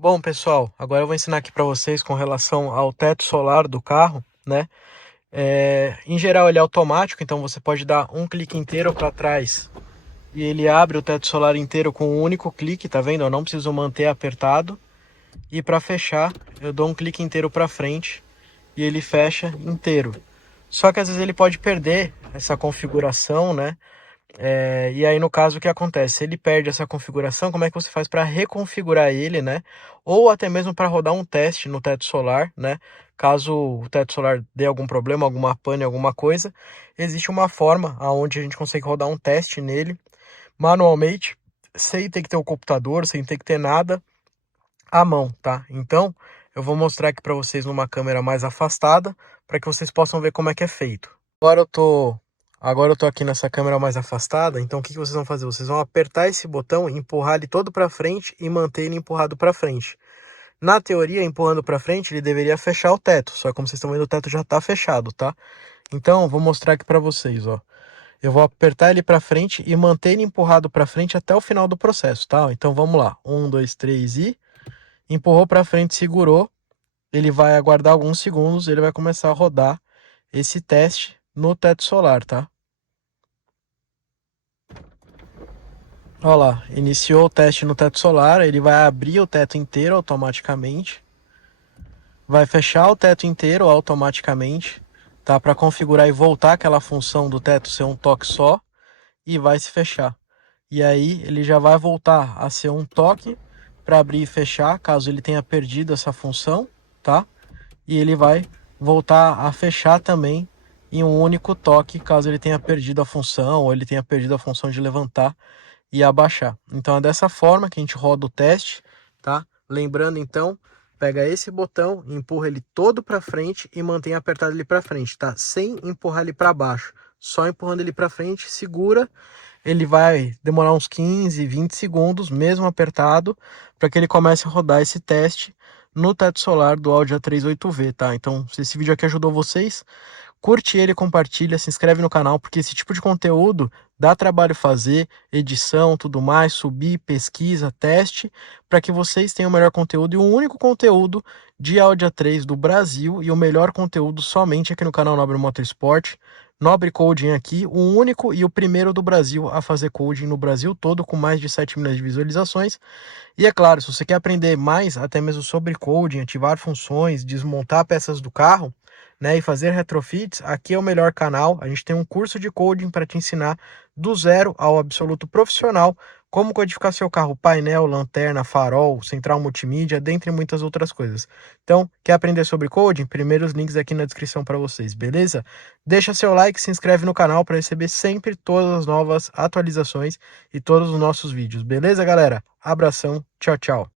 Bom, pessoal, agora eu vou ensinar aqui para vocês com relação ao teto solar do carro, né? Em geral ele é automático, então você pode dar um clique inteiro para trás e ele abre o teto solar inteiro com um único clique, tá vendo? Eu não preciso manter apertado. E para fechar, eu dou um clique inteiro para frente e ele fecha inteiro. Só que às vezes ele pode perder essa configuração, né? E aí, no caso, o que acontece? Se ele perde essa configuração, como é que você faz para reconfigurar ele, né? Ou até mesmo para rodar um teste no teto solar, né? Caso o teto solar dê algum problema, alguma pane, alguma coisa, existe uma forma onde a gente consegue rodar um teste nele manualmente, sem ter que ter o computador, sem ter que ter nada à mão, tá? Então, eu vou mostrar aqui para vocês numa câmera mais afastada, para que vocês possam ver como é que é feito. Agora eu tô aqui nessa câmera mais afastada, então o que vocês vão fazer? Vocês vão apertar esse botão, empurrar ele todo para frente e manter ele empurrado para frente. Na teoria, empurrando para frente, ele deveria fechar o teto, só que como vocês estão vendo, o teto já está fechado, tá? Então, eu vou mostrar aqui para vocês, ó. Eu vou apertar ele para frente e manter ele empurrado para frente até o final do processo, tá? Então, vamos lá. 1, 2, 3 e... Empurrou para frente, segurou. Ele vai aguardar alguns segundos, ele vai começar a rodar esse teste no teto solar, tá? Olha lá, iniciou o teste no teto solar, ele vai abrir o teto inteiro automaticamente, vai fechar o teto inteiro automaticamente, tá? Para configurar e voltar aquela função do teto ser um toque só e vai se fechar. E aí ele já vai voltar a ser um toque para abrir e fechar, caso ele tenha perdido essa função, tá? E ele vai voltar a fechar também em um único toque, caso ele tenha perdido a função ou ele tenha perdido a função de levantar e abaixar. Então é dessa forma que a gente roda o teste, tá? Lembrando então, pega esse botão, empurra ele todo para frente e mantém apertado ele para frente, tá? Sem empurrar ele para baixo, só empurrando ele para frente, segura. Ele vai demorar uns 15, 20 segundos, mesmo apertado, para que ele comece a rodar esse teste no teto solar do Audi A38V, tá? Então, se esse vídeo aqui ajudou vocês, curte ele, compartilha, se inscreve no canal, porque esse tipo de conteúdo dá trabalho fazer, edição, tudo mais, subir, pesquisa, teste, para que vocês tenham o melhor conteúdo e o único conteúdo de Audi A3 do Brasil e o melhor conteúdo somente aqui no canal Nobre Motorsport. Nobre Coding aqui, o único e o primeiro do Brasil a fazer coding no Brasil todo, com mais de 7 milhões de visualizações. E é claro, se você quer aprender mais, até mesmo sobre coding, ativar funções, desmontar peças do carro, né, e fazer retrofits, aqui é o melhor canal. A gente tem um curso de coding para te ensinar do zero ao absoluto profissional, como codificar seu carro, painel, lanterna, farol, central multimídia, dentre muitas outras coisas. Então, quer aprender sobre coding? Primeiros links aqui na descrição para vocês, beleza? Deixa seu like, se inscreve no canal para receber sempre todas as novas atualizações e todos os nossos vídeos, beleza, galera? Abração, tchau, tchau.